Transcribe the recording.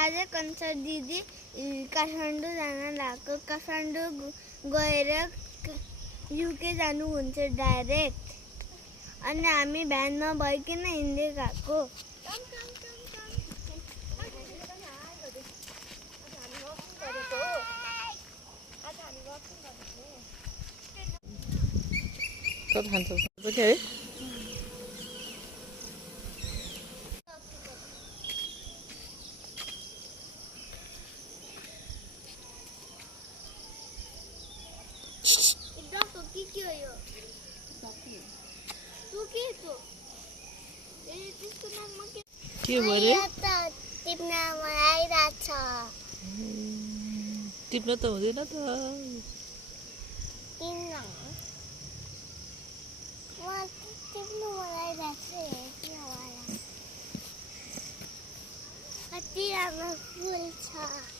आज कन्सर्ट दिदी काठमाडौँ जान लागेको काठमाडौँ गएर युके जानुहुन्छ डाइरेक्ट अनि हामी भ्यानमा भइकन हिँड्दै गएको कता खान्छ के है के भयो टिप्न मनलागिरहेछ टिप्न त हुँदैन त टिप्नु मनलागिरहेछ कति राम्रो फुल छ